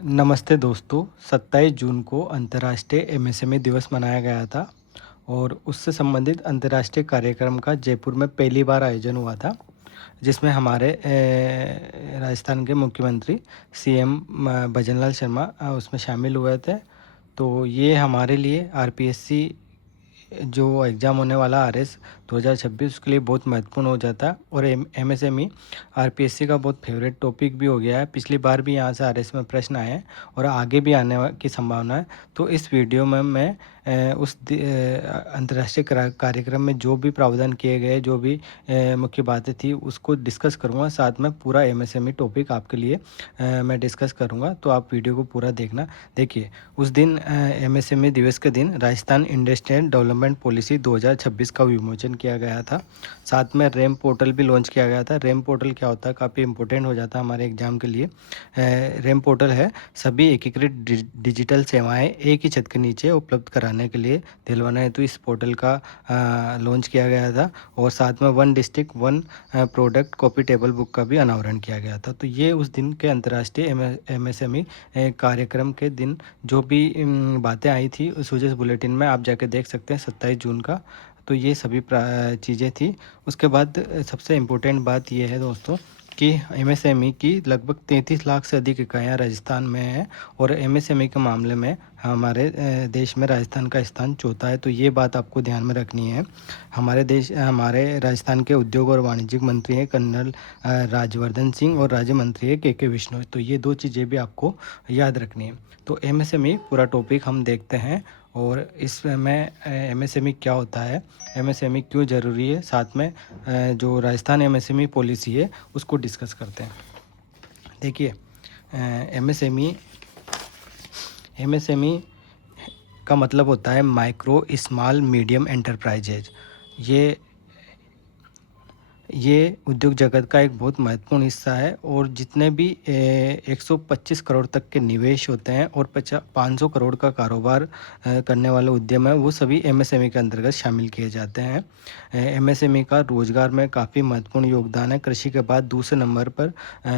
नमस्ते दोस्तों। 27 जून को अंतर्राष्ट्रीय एमएसएमई दिवस मनाया गया था और उससे संबंधित अंतर्राष्ट्रीय कार्यक्रम का जयपुर में पहली बार आयोजन हुआ था, जिसमें हमारे राजस्थान के मुख्यमंत्री सीएम भजनलाल शर्मा उसमें शामिल हुए थे। तो ये हमारे लिए आरपीएससी जो एग्ज़ाम होने वाला आरएस 2026 उसके लिए बहुत महत्वपूर्ण हो जाता है और एमएसएमई आरपीएससी का बहुत फेवरेट टॉपिक भी हो गया है। पिछली बार भी यहाँ से आरएस में प्रश्न आए हैं और आगे भी आने की संभावना है। तो इस वीडियो में मैं उस अंतर्राष्ट्रीय कार्यक्रम में जो भी प्रावधान किए गए, जो भी मुख्य बातें थी उसको डिस्कस करूँगा। साथ में पूरा एमएसएमई टॉपिक आपके लिए मैं डिस्कस करूँगा, तो आप वीडियो को पूरा देखना। देखिए, उस दिन एमएसएमई दिवस के दिन राजस्थान इंडस्ट्रियल डेवलपमेंट पॉलिसी 2026 का विमोचन किया गया था। साथ में रैम पोर्टल भी लॉन्च किया गया था। रैम पोर्टल क्या होता है, काफ़ी इंपॉर्टेंट हो जाता है हमारे एग्जाम के लिए। रैम पोर्टल है सभी एकीकृत डिजिटल सेवाएं एक ही छत के नीचे उपलब्ध कराने के लिए दिलवाना हेतु इस पोर्टल का लॉन्च किया गया था। और साथ में one district one product copy table book का भी अनावरण किया गया था। तो ये उस दिन के अंतर्राष्ट्रीय एमएसएमई कार्यक्रम के दिन जो भी बातें आई थी उस वजह से बुलेटिन में आप जाके देख सकते हैं 27 जून का। तो ये सभी चीज़ें थी। उसके बाद सबसे इम्पोर्टेंट बात ये है दोस्तों कि एमएसएमई की लगभग 33 लाख से अधिक इकाइयाँ राजस्थान में हैं और एमएसएमई के मामले में हमारे देश में राजस्थान का स्थान चौथा है। तो ये बात आपको ध्यान में रखनी है। हमारे राजस्थान के उद्योग और वाणिज्यिक मंत्री हैं कर्नल राजवर्धन सिंह और राज्य मंत्री है के विश्नोई। तो ये दो चीज़ें भी आपको याद रखनी है। तो एमएसएमई पूरा टॉपिक हम देखते हैं और इसमें एमएसएमई क्या होता है, एमएसएमई क्यों ज़रूरी है, साथ में जो राजस्थान एमएसएमई पॉलिसी है उसको डिस्कस करते हैं। देखिए, एमएसएमई का मतलब होता है माइक्रो स्मॉल मीडियम एंटरप्राइजेज। ये उद्योग जगत का एक बहुत महत्वपूर्ण हिस्सा है और जितने भी 125 करोड़ तक के निवेश होते हैं और 500 करोड़ का कारोबार करने वाले उद्यम है वो सभी एमएसएमई के अंतर्गत शामिल किए जाते हैं। एमएसएमई का रोजगार में काफ़ी महत्वपूर्ण योगदान है। कृषि के बाद दूसरे नंबर पर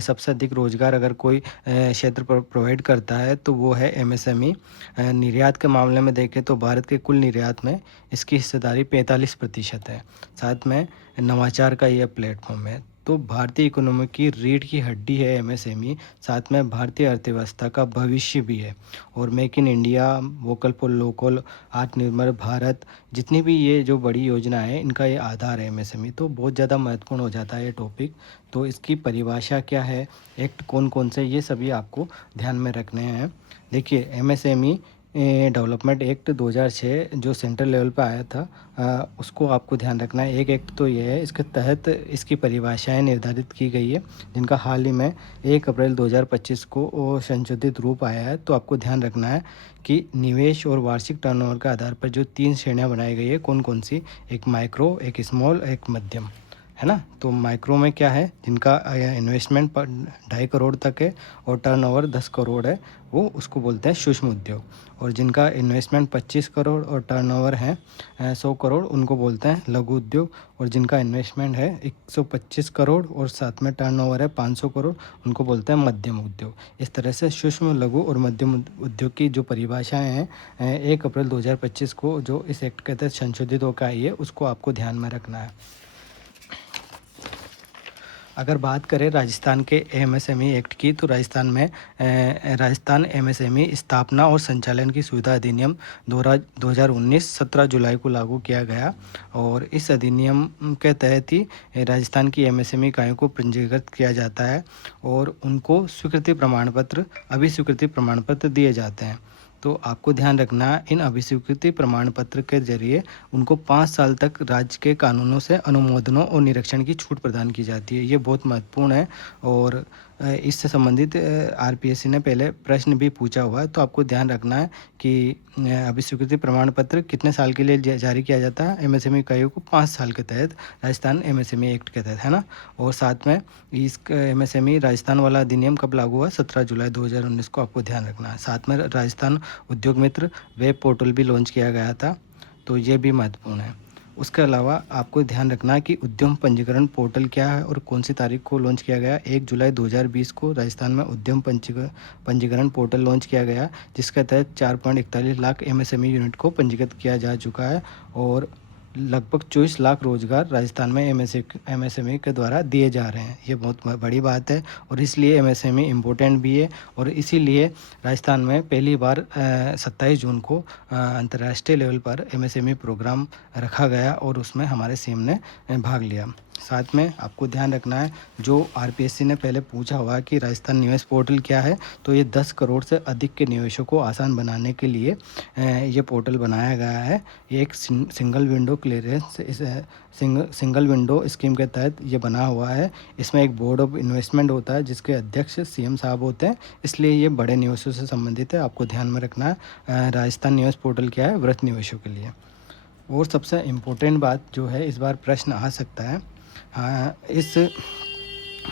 सबसे अधिक रोजगार अगर कोई क्षेत्र प्रोवाइड करता है तो वो है एमएसएमई। निर्यात के मामले में देखें तो भारत के कुल निर्यात में इसकी हिस्सेदारी 45% है। साथ में नवाचार का यह प्लेटफॉर्म है। तो भारतीय इकोनॉमी की रीढ़ की हड्डी है एमएसएमई। साथ में भारतीय अर्थव्यवस्था का भविष्य भी है। और make in India, vocal for local, आत्मनिर्भर भारत, जितनी भी ये जो बड़ी योजना है इनका ये आधार है एमएसएमई। तो बहुत ज़्यादा महत्वपूर्ण हो जाता है ये टॉपिक। तो इसकी परिभाषा क्या है, एक्ट कौन कौन से, ये सभी आपको ध्यान में रखने हैं। देखिए, एमएसएमई डेवलपमेंट एक्ट 2006 जो सेंट्रल लेवल पर आया था उसको आपको ध्यान रखना है। एक एक्ट तो ये है, इसके तहत इसकी परिभाषाएं निर्धारित की गई है जिनका हाल ही में 1 अप्रैल 2025 को संशोधित रूप आया है। तो आपको ध्यान रखना है कि निवेश और वार्षिक टर्नओवर के आधार पर जो 3 श्रेणियाँ बनाई गई है कौन कौन सी, एक माइक्रो, एक स्मॉल, एक मध्यम, है ना। तो माइक्रो में क्या है, जिनका इन्वेस्टमेंट पर 2.5 करोड़ तक है और टर्नओवर 10 करोड़ है, वो उसको बोलते हैं सूक्ष्म उद्योग। और जिनका इन्वेस्टमेंट 25 करोड़ और टर्नओवर है 100 करोड़, उनको बोलते हैं लघु उद्योग। और जिनका इन्वेस्टमेंट है 125 करोड़ और साथ में टर्नओवर है 500 करोड़, उनको बोलते हैं मध्यम उद्योग। इस तरह से सूक्ष्म, लघु और मध्यम उद्योग की जो परिभाषाएँ हैं 1 अप्रैल 2025 को जो इस एक्ट के तहत संशोधित होकर आई है उसको आपको ध्यान में रखना है। अगर बात करें राजस्थान के एमएसएमई एक्ट की, तो राजस्थान में राजस्थान एमएसएमई स्थापना और संचालन की सुविधा अधिनियम 2019 17 जुलाई को लागू किया गया। और इस अधिनियम के तहत ही राजस्थान की एमएसएमई इकाइयों को पंजीकृत किया जाता है और उनको स्वीकृति प्रमाण पत्र, अभिस्वीकृति प्रमाण पत्र दिए जाते हैं। तो आपको ध्यान रखना, इन अभिस्वीकृति प्रमाण पत्र के जरिए उनको 5 साल तक राज्य के कानूनों से अनुमोदनों और निरीक्षण की छूट प्रदान की जाती है। ये बहुत महत्वपूर्ण है और इससे संबंधित आरपीएससी ने पहले प्रश्न भी पूछा हुआ है। तो आपको ध्यान रखना है कि अभिस्वीकृति प्रमाण पत्र कितने साल के लिए जारी किया जाता है एमएसएमई इकाइयों को, 5 साल के तहत, राजस्थान एमएसएमई एक्ट के तहत, है ना। और साथ में इस एमएसएमई राजस्थान वाला अधिनियम कब लागू हुआ, 17 जुलाई 2019 को आपको ध्यान रखना है। साथ में राजस्थान उद्योग मित्र वेब पोर्टल भी लॉन्च किया गया था, तो ये भी महत्वपूर्ण है। उसके अलावा आपको ध्यान रखना है कि उद्यम पंजीकरण पोर्टल क्या है और कौन सी तारीख को लॉन्च किया गया। 1 जुलाई 2020 को राजस्थान में उद्यम पंजीकरण पोर्टल लॉन्च किया गया, जिसके तहत 4.41 लाख एमएसएमई यूनिट को पंजीकृत किया जा चुका है और लगभग 24 लाख रोजगार राजस्थान में एमएसएमई के द्वारा दिए जा रहे हैं। ये बहुत बड़ी बात है और इसलिए एमएसएमई इम्पोर्टेंट भी है और इसीलिए राजस्थान में पहली बार 27 जून को अंतर्राष्ट्रीय लेवल पर एमएसएमई प्रोग्राम रखा गया और उसमें हमारे सीएम ने भाग लिया। साथ में आपको ध्यान रखना है, जो आरपीएससी ने पहले पूछा हुआ कि राजस्थान निवेश पोर्टल क्या है, तो ये 10 करोड़ से अधिक के निवेशों को आसान बनाने के लिए ये पोर्टल बनाया गया है। ये एक single window clearance single window scheme के तहत ये बना हुआ है। इसमें एक बोर्ड ऑफ इन्वेस्टमेंट होता है जिसके अध्यक्ष सीएम साहब होते हैं, इसलिए ये बड़े निवेशों से संबंधित है। आपको ध्यान में रखना है राजस्थान निवेश पोर्टल क्या है वृहत निवेशों के लिए। और सबसे इम्पोर्टेंट बात जो है, इस बार प्रश्न आ सकता है, इस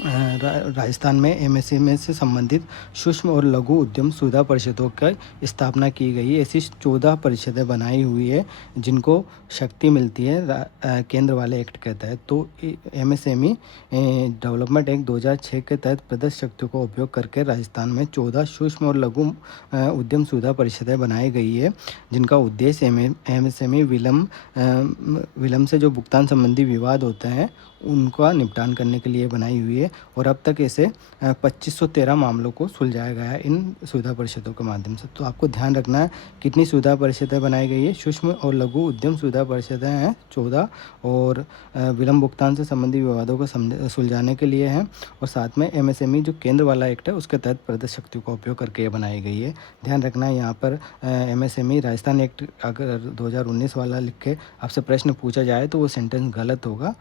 राजस्थान में एमएसएमई से संबंधित सूक्ष्म और लघु उद्यम सुविधा परिषदों की स्थापना की गई। ऐसी 14 परिषदें बनाई हुई है जिनको शक्ति मिलती है केंद्र वाले एक्ट के तहत। तो एमएसएमई डेवलपमेंट एक्ट 2006 के तहत प्रदत्त शक्तियों का उपयोग करके राजस्थान में 14 सूक्ष्म और लघु उद्यम सुविधा परिषदें बनाई गई है, जिनका उद्देश्य एमएसएमई विलम्ब से जो भुगतान संबंधी विवाद होते हैं उनका निपटान करने के लिए बनाई हुई है और अब तक ऐसे 2513 मामलों को सुलझाया गया है इन सुविधा परिषदों के माध्यम से। तो आपको ध्यान रखना है कितनी सुविधा परिषदें बनाई गई है। सूक्ष्म और लघु उद्यम सुविधा परिषदें हैं 14 और विलम्ब भुगतान से संबंधित विवादों को सुलझाने के लिए हैं और साथ में एमएसएमई जो केंद्र वाला एक्ट है उसके तहत प्रदत्त शक्तियों का उपयोग करके ये बनाई गई है। ध्यान रखना है यहाँ पर एमएसएमई राजस्थान एक्ट अगर 2019 वाला लिख के आपसे प्रश्न पूछा जाए तो वो सेंटेंस गलत होगा।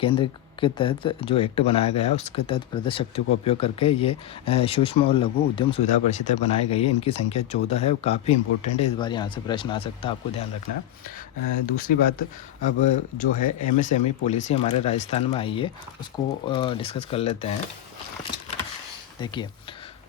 केंद्र के तहत जो एक्ट बनाया गया है उसके तहत प्रदत्त शक्तियों का उपयोग करके ये सूक्ष्म और लघु उद्यम सुविधा परिषदें बनाई गई है। इनकी संख्या 14 है, काफ़ी इंपॉर्टेंट है, इस बार यहाँ से प्रश्न आ सकता है, आपको ध्यान रखना है। दूसरी बात, अब जो है एमएसएमई पॉलिसी हमारे राजस्थान में आई है उसको डिस्कस कर लेते हैं। देखिए,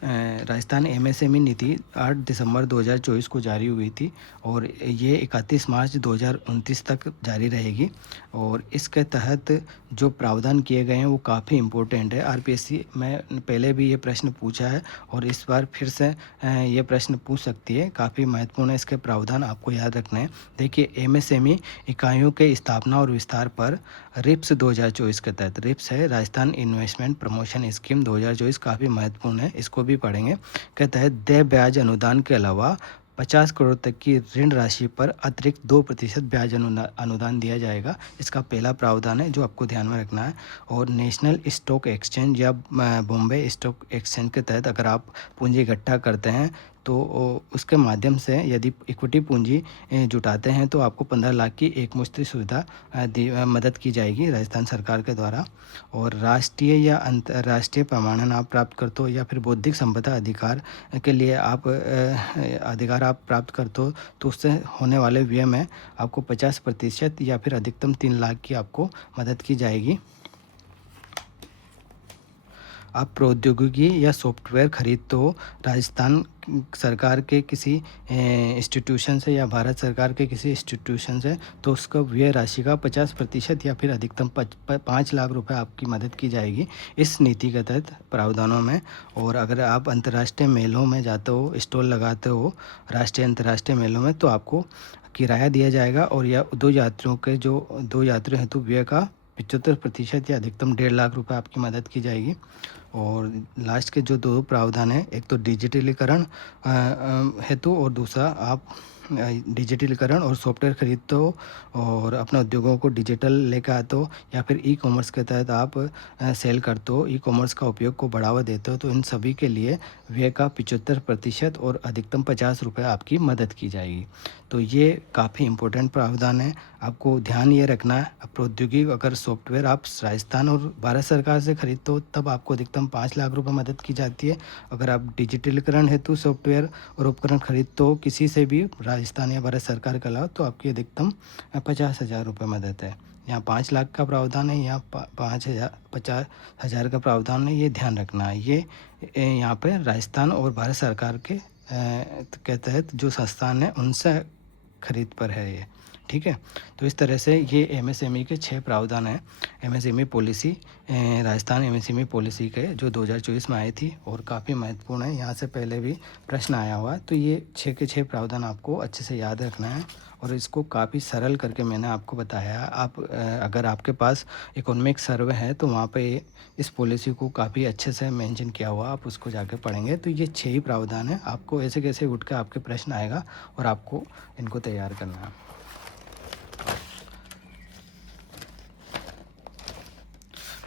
राजस्थान एमएसएमई नीति 8 दिसंबर 2024 को जारी हुई थी और ये 31 मार्च 2029 तक जारी रहेगी और इसके तहत जो प्रावधान किए गए हैं वो काफ़ी इम्पोर्टेंट है। आरपीएससी में पहले भी ये प्रश्न पूछा है और इस बार फिर से ये प्रश्न पूछ सकती है, काफ़ी महत्वपूर्ण है इसके प्रावधान, आपको याद रखना है। देखिए, एमएसएमई इकाइयों के स्थापना और विस्तार पर रिप्स 2024 के तहत, रिप्स है राजस्थान इन्वेस्टमेंट प्रमोशन स्कीम 2024, काफ़ी महत्वपूर्ण है, इसको भी पढ़ेंगे, के तहत देय ब्याज अनुदान के अलावा 50 करोड़ तक की ऋण राशि पर अतिरिक्त 2% ब्याज अनुदान दिया जाएगा। इसका पहला प्रावधान है जो आपको ध्यान में रखना है। और नेशनल स्टॉक एक्सचेंज या बॉम्बे स्टॉक एक्सचेंज के तहत अगर आप पूंजी इकट्ठा करते हैं तो उसके माध्यम से यदि इक्विटी पूंजी जुटाते हैं तो आपको 15 लाख की एक मुश्त सुविधा मदद की जाएगी राजस्थान सरकार के द्वारा। और राष्ट्रीय या अंतर्राष्ट्रीय प्रमाणन आप प्राप्त करते हो या फिर बौद्धिक संपदा अधिकार के लिए आप अधिकार आप प्राप्त करते हो तो उससे होने वाले व्यय में आपको 50% या फिर अधिकतम 3 लाख की आपको मदद की जाएगी। आप प्रौद्योगिकी या सॉफ्टवेयर खरीदते हो राजस्थान सरकार के किसी इंस्टीट्यूशन से या भारत सरकार के किसी इंस्टीट्यूशन से, तो उसका व्यय राशि का 50% या फिर अधिकतम 5 लाख रुपए आपकी मदद की जाएगी इस नीति के तहत प्रावधानों में। और अगर आप अंतर्राष्ट्रीय मेलों में जाते हो, स्टॉल लगाते हो राष्ट्रीय अंतर्राष्ट्रीय मेलों में, तो आपको किराया दिया जाएगा और या दो यात्रियों हेतु व्यय का 75% या अधिकतम 1.5 लाख रुपए आपकी मदद की जाएगी। और लास्ट के जो 2 प्रावधान है, एक तो डिजिटलीकरण हेतु और दूसरा आप डिजिटलीकरण और सॉफ्टवेयर खरीदते हो और अपने उद्योगों को डिजिटल लेकर आते हो या फिर ई कॉमर्स के तहत आप सेल करते हो, ई कॉमर्स का उपयोग को बढ़ावा देते हो, तो इन सभी के लिए व्यय का 75% और अधिकतम 50 रुपये आपकी मदद की जाएगी। तो ये काफ़ी इम्पोर्टेंट प्रावधान है, आपको ध्यान ये रखना है। प्रौद्योगिकी अगर सॉफ्टवेयर आप राजस्थान और भारत सरकार से खरीदते हो तब आपको अधिकतम 5 लाख रुपए मदद की जाती है। अगर आप डिजिटलीकरण हेतु सॉफ्टवेयर और उपकरण खरीदते हो किसी से भी राजस्थान या भारत सरकार के अलावा, तो आपकी अधिकतम 50,000 रुपये मदद है। यहाँ 5 लाख का प्रावधान है, यहाँ 50,000 का प्रावधान है, ये ध्यान रखना है। ये यहाँ पे राजस्थान और भारत सरकार के तहत जो संस्थान है उनसे खरीद पर है ये। ठीक है। तो इस तरह से ये एमएसएमई के 6 प्रावधान हैं। MSME policy Rajasthan MSME policy के जो 2024 में आई थी और काफ़ी महत्वपूर्ण है, यहाँ से पहले भी प्रश्न आया हुआ है। तो ये 6 के 6 प्रावधान आपको अच्छे से याद रखना है और इसको काफ़ी सरल करके मैंने आपको बताया है। आप अगर आपके पास इकोनॉमिक सर्वे है तो वहाँ पे इस पॉलिसी को काफ़ी अच्छे से मेंशन किया हुआ, आप उसको जाके पढ़ेंगे। तो ये 6 ही प्रावधान है, आपको ऐसे कैसे उठ के आपके प्रश्न आएगा और आपको इनको तैयार करना है।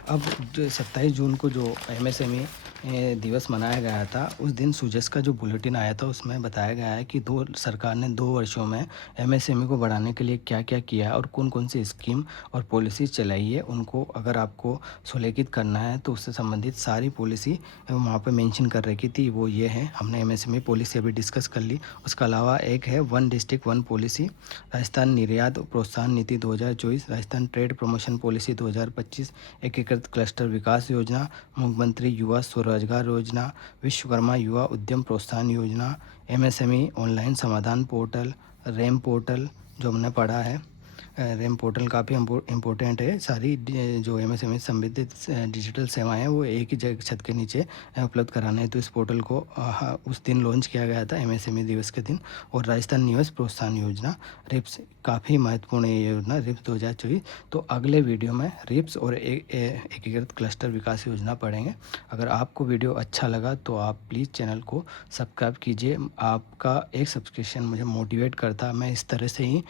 अब जो 27 जून को जो एमएसएमई दिवस मनाया गया था, उस दिन सुजस का जो बुलेटिन आया था उसमें बताया गया है कि सरकार ने 2 वर्षों में एमएसएमई को बढ़ाने के लिए क्या क्या किया है और कौन कौन सी स्कीम और पॉलिसी चलाई है। उनको अगर आपको सुलेखित करना है तो उससे संबंधित सारी पॉलिसी वहाँ पे मेंशन कर रखी थी, वो ये है। हमने एमएसएमई पॉलिसी अभी डिस्कस कर ली। उसके अलावा एक है one district one policy, Rajasthan निर्यात प्रोत्साहन नीति 2024, राजस्थान ट्रेड प्रमोशन पॉलिसी 2025, एकीकृत क्लस्टर विकास योजना, मुख्यमंत्री युवा स्वरोजगार योजना, विश्वकर्मा युवा उद्यम प्रोत्साहन योजना, एमएसएमई ऑनलाइन समाधान पोर्टल, रैम पोर्टल जो हमने पढ़ा है। रैम पोर्टल काफ़ी इम्पोर्टेंट है। सारी जो एमएसएमई संबंधित डिजिटल सेवाएं हैं वो एक ही जगह छत के नीचे उपलब्ध कराना है। तो इस पोर्टल को उस दिन लॉन्च किया गया था एमएसएमई दिवस के दिन। और राजस्थान निवेश प्रोत्साहन योजना रिप्स काफ़ी महत्वपूर्ण है ये योजना, रिप्स 2024। तो अगले वीडियो में रिप्स और एकीकृत क्लस्टर विकास योजना पढ़ेंगे। अगर आपको वीडियो अच्छा लगा तो आप प्लीज़ चैनल को सब्सक्राइब कीजिए। आपका एक सब्सक्रिप्शन मुझे मोटिवेट करता है। मैं इस तरह से ही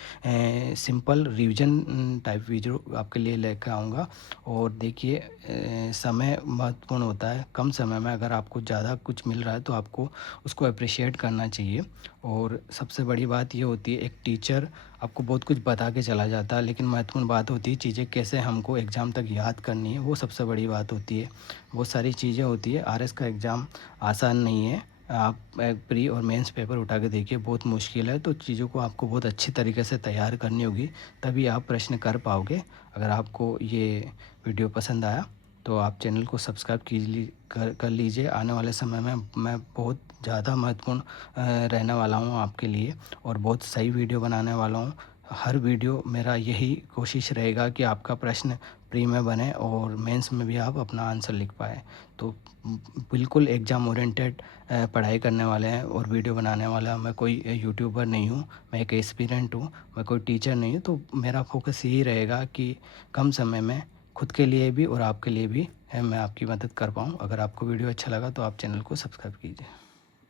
सिंपल रिवीजन टाइप वीडियो आपके लिए लेकर आऊँगा। और देखिए समय महत्वपूर्ण होता है। कम समय में अगर आपको ज़्यादा कुछ मिल रहा है तो आपको उसको अप्रिशिएट करना चाहिए। और सबसे बड़ी बात ये होती है, एक टीचर आपको बहुत कुछ बता के चला जाता है, लेकिन महत्वपूर्ण बात होती है चीज़ें कैसे हमको एग्ज़ाम तक याद करनी है, वो सबसे बड़ी बात होती है। बहुत सारी चीज़ें होती है। आरएस का एग्ज़ाम आसान नहीं है। आप एक प्री और मेंस पेपर उठा के देखिए, बहुत मुश्किल है। तो चीज़ों को आपको बहुत अच्छी तरीके से तैयार करनी होगी, तभी आप प्रश्न कर पाओगे। अगर आपको ये वीडियो पसंद आया तो आप चैनल को सब्सक्राइब कर लीजिए। आने वाले समय में मैं बहुत ज़्यादा महत्वपूर्ण रहने वाला हूँ आपके लिए और बहुत सही वीडियो बनाने वाला हूँ। हर वीडियो मेरा यही कोशिश रहेगा कि आपका प्रश्न प्री में बने और मेंस में भी आप अपना आंसर लिख पाए। तो बिल्कुल एग्ज़ाम ओरिएंटेड पढ़ाई करने वाले हैं और वीडियो बनाने वाला। मैं कोई यूट्यूबर नहीं हूँ, मैं एक एस्पिरेंट हूँ, मैं कोई टीचर नहीं हूँ। तो मेरा फोकस यही रहेगा कि कम समय में खुद के लिए भी और आपके लिए भी मैं आपकी मदद कर पाऊँ। अगर आपको वीडियो अच्छा लगा तो आप चैनल को सब्सक्राइब कीजिए।